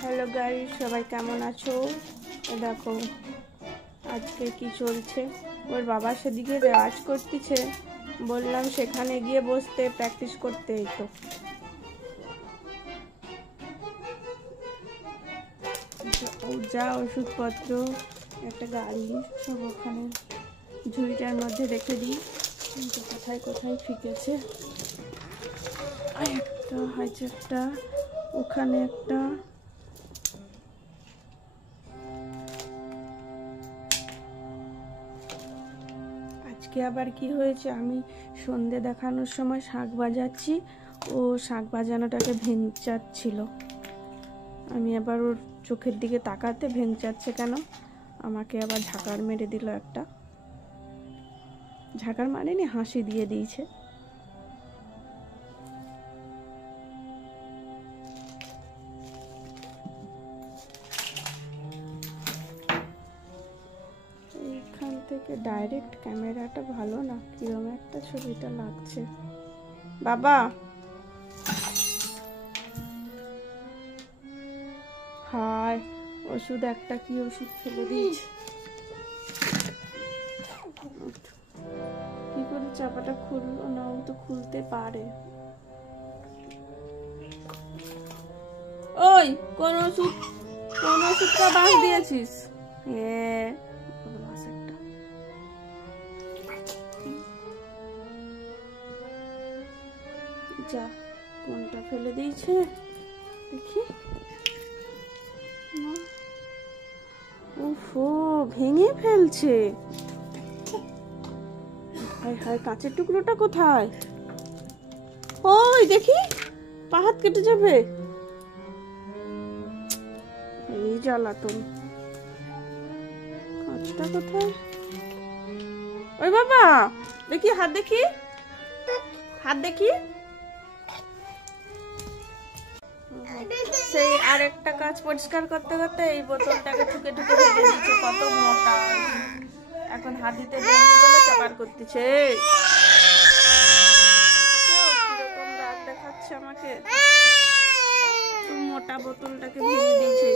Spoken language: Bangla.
হ্যালো গাইস, সবাই কেমন আছো? দেখো আজকে কি চলছে। ওর বাবা সেদিকে রেওয়াজ করতেছে, বললাম সেখানে গিয়ে বসতে প্র্যাকটিস করতে। এই তো যা ওষুধপত্র, একটা গাড়ি সব ওখানে ঝুড়িটার মধ্যে রেখে দিই। কোথায় কোথায় ফিকেছে, একটা হয়েছে, একটা ওখানে, একটা আজকে আবার কি হয়েছে, আমি সন্ধে দেখানোর সময় শাক বাজাচ্ছি, ও শাক বাজানোটাকে ভেঙচাচ্ছিল। আমি আবার ওর চোখের দিকে তাকাতে ভেঙচাচ্ছে কেন, আমাকে আবার ঝাঁকার মেরে দিল একটা। ঝাঁকার মারেনি, হাসি দিয়ে দিয়েছে। এইখান থেকে ডাইরেক্ট ক্যামেরাটা ভালো না, কিরম একটা ছবিটা লাগছে। বাবা, হায়, ওষুধ একটা, কি ওষুধ ফেলে দিয়েছে। কি করে চাপাটা খুললো না, ও তো খুলতে পারে। ওই কোন ওষুধটা বাঁশ দিয়েছিস? হ্যাঁ, যা, কোনটা ফেলে দিয়েছে দেখি। ওফো, ভেঙে ফেলছে। হায় হায়, কাঁচের টুকরোটা কোথায়? ওই দেখি, পা হাত কেটে যাবে। এই জ্বালাতন, কাঁচটা কোথায়? ওই বাবা, দেখি হাত, দেখি হাত, দেখি। সেই আরেকটা কাঁচ পরিষ্কার করতে করতে এই বোতলটাকে ঠুকে ঠুকে ফেলে দিয়েছে, কত মোটা। এখন হাত দিতে দেয়নি বলে চাপার করতেছে। কিরকম রাগ দেখাচ্ছে আমাকে, মোটা বোতলটাকে ভেঙে দিয়েছে।